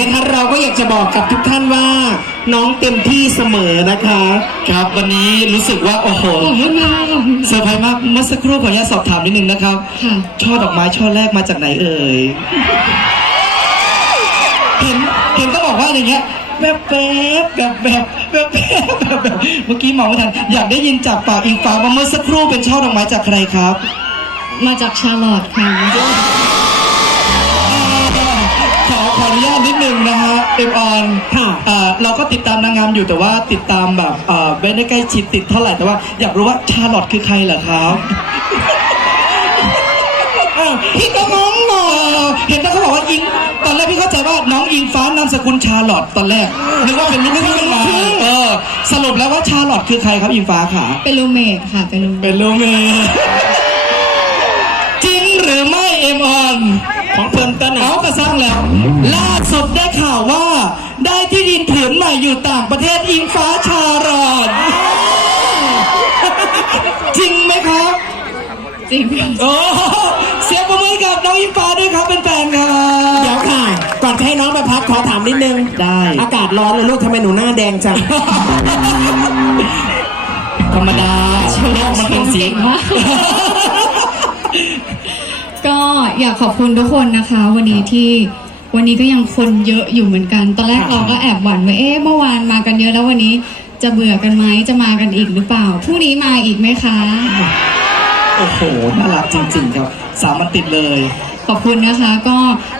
นะคะเราก็อยากจะบอกกับทุกท่านว่าน้องเต็มที่เสมอนะคะ ครับวันนี้รู้สึกว่าโอ้โหขอบคุณมากขอบคุณเซอร์ไพรส์มากเมื่อสักครู่ขออนุญาตสอบถามนิดนึงนะครับค่ะช่อดอกไม้ช่อแรกมาจากไหนเอ่ยเห็นเห็นก็บอกว่าอย่างเงี้ยแบบแบบแบบแบบแบบแบบแบบเมื่อกี้มองไม่ทันอยากได้ยินจากปากอิงฟ้าว่าเมื่อสักครู่เป็นช่อดอกไม้จากใครครับ มาจากชาร์ลอตค่ะ เอ็มออนค่ะเอ่อเราก็ติดตามนางงามอยู่แต่ว่าติดตามแบบเอ่อไม่ได้ใกล้ชิดติดเท่าไหร่แต่ว่าอยากรู้ว่าชาลอตคือใครเหรอครับอ้าวพี่ก็น้องหน่อยเห็นแต่เขาบอกว่าอิง ตอนแรกพี่เข้าใจว่าน้องอิงฟ้านามสกุลชาลอตตอนแรกนึกว่าเป็นลูกครึ่งมาเออสรุปแล้วว่าชาลอตคือใครครับอิงฟ้าขาเป็นรูเมทค่ะ เป็นรูเมทเป็นลูกเมย์จริงหรือไม่เอ็มออนของเพิ่มต้นเอากระสร้างแล้วล่า ฟ้าชารอดจริงไหมครับ จริงค่ะโอ้เสียงประมือให้กับน้องอิงฟ้าด้วยครับเป็นแฟนครัเดี๋ยบวค่ะ ก่อนจะให้น้องไปพักขอถามนิดนึง ได้ อากาศร้อนเลยลูกทำไมหนูหน้าแดงจัง ธรรมดาโลกมันเป็นสีเก่งมาก ก็อยากขอบคุณทุกคนนะคะ วันนี้ที่ วันนี้ก็ยังคนเยอะอยู่เหมือนกัน ตอนแรกค่ะเราก็แอบหวั่นว่าเอ๊ะเมื่อวานมากันเยอะแล้ววันนี้จะเบื่อกันไหมจะมากันอีกหรือเปล่าพรุ่งนี้มาอีกไหมคะ โอ้โห น่ารักจริงๆครับ สามมันติดเลย ขอบคุณนะคะ ก็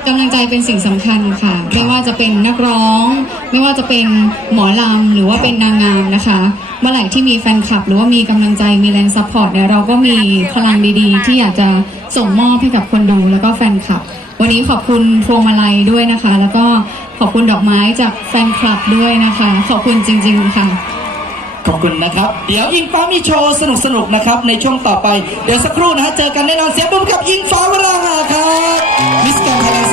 กำลังใจเป็นสิ่งสำคัญค่ะ ไม่ว่าจะเป็นนักร้อง ไม่ว่าจะเป็นหมอลำหรือว่าเป็นนางงามนะคะ เมื่อไหร่ที่มีแฟนคลับ หรือว่ามีกำลังใจมีแรงซัพพอร์ตเนี่ยเราก็มีพลังดีๆ ที่อยากจะส่งมอบให้กับคนดูแล้วก็แฟนคลับ วันนี้ขอบคุณพวงมาลัยด้วยนะคะ แล้วก็ขอบคุณดอกไม้จากแฟนคลับด้วยนะคะ ขอบคุณจริง ๆ ค่ะ ขอบคุณนะครับ เดี๋ยวอิงฟ้ามีโชว์สนุกๆนะครับ ในช่วงต่อไป เดี๋ยวสักครู่นะฮะเจอกันแน่นอนเสียงบุ้มกับอิงฟ้าวราหะครับมิสแกรนด์ไทยแลนด์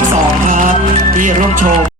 2022 ครับที่ร่วมโชว์